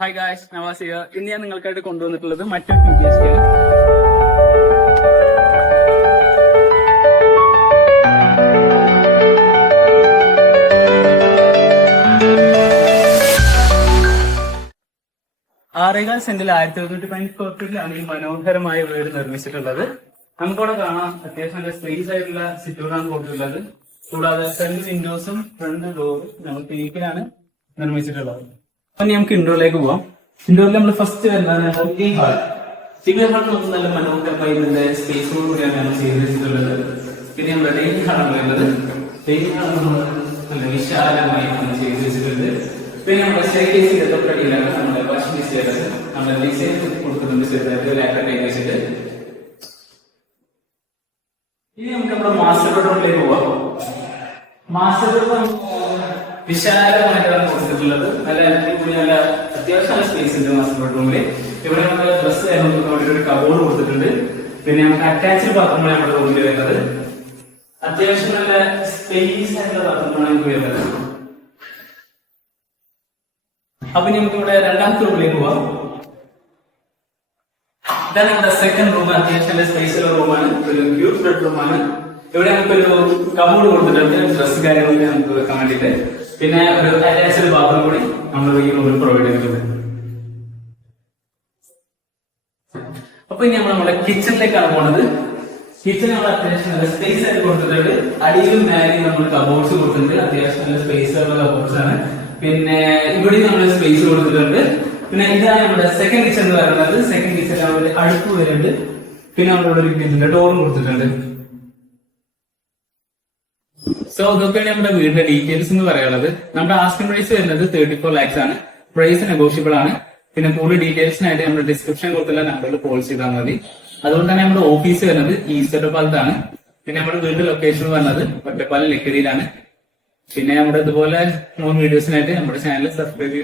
Hi guys, നവാസിയ. ഇന്ന് ഞാൻ നിങ്ങൾക്കായിട്ട് കൊണ്ടുവന്നിട്ടുള്ളത് മറ്റൊരു TBSK ആണ്. ആറേകാൽ സെന്റിൽ 1115 സ്ക്വയർ ഫീറ്റിലാണ് ഈ മനോഹരമായ വീട് നിർമ്മിച്ചിട്ടുള്ളത്. നമുക്കിവിടെ കാണാം അത്യാവശ്യം നല്ല സ്പേസ് ആയിട്ടുള്ള സിറ്റൗട്ടാണ് കൊടുത്തിട്ടുള്ളത്. കൂടാതെ ഫ്രണ്ട് വിൻഡോസും ഫ്രണ്ട് ഡോറും നമ്മൾ തേക്കിലാണ് നിർമ്മിച്ചിട്ടുള്ളത്. അപ്പൊ നമുക്ക് ഇൻഡോറിലേക്ക് പോവാം. ഇൻഡോറിൽ നമ്മൾ ഫസ്റ്റ് വരുന്നത് ലിവിംഗ് ഹാൾ. ലിവിംഗ് ഹാൾ നമുക്ക് നല്ല മനോഹരമായി ഇതിന്റെ സ്പേസോട് കൂടിയാണ് നമ്മൾ ചെയ്ത് വെച്ചിട്ടുള്ളത്. പിന്നെ നമ്മുടെ ഡൈനിങ് ഹാളാണ് വരുന്നത്. ഡൈനിങ് ഹാൾ നമ്മൾ നല്ല വിശാലമായി ചെയ്ത് വെച്ചിട്ടുണ്ട്. പിന്നെ നമ്മുടെ സ്റ്റെയർകേസിന്റെ തൊട്ടടിയിലാണ് നമ്മുടെ വാഷിംഗ് സ്റ്റെയർ. നമ്മുടെ ഡിസൈൻ കൊടുക്കുന്നുണ്ട് ചെറുതായിട്ട് ലാറ്ററൈറ്റ് വെച്ചിട്ട്. ഇനി നമുക്ക് നമ്മുടെ മാസ്റ്റർ ബെഡ്റൂമിലേക്ക് പോവാം. മാസ്റ്റർ ബെഡ്റൂം വിശാലമായിട്ടാണ് കൊടുത്തിട്ടുള്ളത്. നല്ല നല്ല അത്യാവശ്യം നല്ല സ്പേസ് ഉണ്ട് മാസ്റ്റർ ബെഡ്റൂമില്. ഇവിടെ നമുക്ക് ഡ്രസ് അവിടെ ഒരു കബോർഡ് കൊടുത്തിട്ടുണ്ട്. പിന്നെ നമുക്ക് അറ്റാച്ച്ഡ് ബാത്റൂമാണ് നമ്മുടെ റൂമിൽ വരുന്നത്. അത്യാവശ്യം നല്ല സ്പേസ് ആയിട്ടുള്ള ബാത്റൂമാണ് നമുക്ക് വരുന്നത്. അപ്പൊ നമുക്ക് ഇവിടെ രണ്ടാമത്തെ റൂമിലേക്ക് പോവാം. ഇതാണ് നമ്മുടെ സെക്കൻഡ് റൂം. അത്യാവശ്യം നല്ല സ്പേസ് ഉള്ള റൂമാണ്. ഒരു ക്യൂട്ട് ബെഡ്റൂമാണ്. ഇവിടെ നമുക്കൊരു കബോർഡ് കൊടുത്തിട്ടുണ്ട് ഡ്രസ് കാര്യങ്ങളൊക്കെ നമുക്ക് വെക്കാൻ വേണ്ടിയിട്ട്. പിന്നെ ഒരു അറ്റാച്ച്ഡ് ബാത്റൂം കൂടി നമ്മൾ ഈ റൂമിൽ പ്രൊവൈഡ് ചെയ്തിട്ടുണ്ട്. അപ്പൊ ഇനി നമ്മൾ നമ്മുടെ കിച്ചണിലേക്കാണ് പോകുന്നത്. കിച്ചൺ നമ്മൾ അത്യാവശ്യം നല്ല സ്പേസ് ആയിട്ട് കൊടുത്തിട്ടുണ്ട്. അടിയിലും മേലെയും നമ്മൾ കബോർഡ്സ് കൊടുത്തിട്ടുണ്ട്. അത്യാവശ്യം നല്ല സ്പേസ് ഉള്ള കബോർഡ്സ് ആണ്. പിന്നെ ഇവിടെ നമ്മൾ സ്പേസ് കൊടുത്തിട്ടുണ്ട്. പിന്നെ ഇതാണ് നമ്മുടെ സെക്കൻഡ് കിച്ചൺ എന്ന് പറയുന്നത്. സെക്കൻഡ് കിച്ചൺ അവിടെ അടുപ്പ് വരുന്നുണ്ട്. പിന്നെ നമ്മളിവിടെ ഒരു കിച്ചണിന്റെ ഡോറും കൊടുത്തിട്ടുണ്ട്. സോ ഇതൊക്കെയാണ് നമ്മുടെ വീടിന്റെ ഡീറ്റെയിൽസ് എന്ന് പറയുന്നത്. നമ്മുടെ ആസ്കിംഗ് പ്രൈസ് വരുന്നത് 34 lakhs ആണ്. പ്രൈസ് നെഗോഷ്യബിൾ ആണ്. പിന്നെ കൂടുതൽ ഡീറ്റെയിൽസിനായിട്ട് നമ്മുടെ ഡിസ്ക്രിപ്ഷൻ കൊടുത്തുള്ള നമ്പറിൽ കോൾ ചെയ്താൽ മതി. അതുകൊണ്ട് തന്നെ നമ്മുടെ ഓഫീസ് വരുന്നത് ഈസ്റ്റ് പാലത്താണ്. പിന്നെ നമ്മുടെ വീടിന്റെ ലൊക്കേഷൻ വരുന്നത് ഒറ്റപ്പാലം ലക്കിടിയിലാണ്. പിന്നെ നമ്മുടെ ഇതുപോലെ 3 വീഡിയോസിനായിട്ട് നമ്മുടെ ചാനൽ സബ്സ്ക്രൈബ്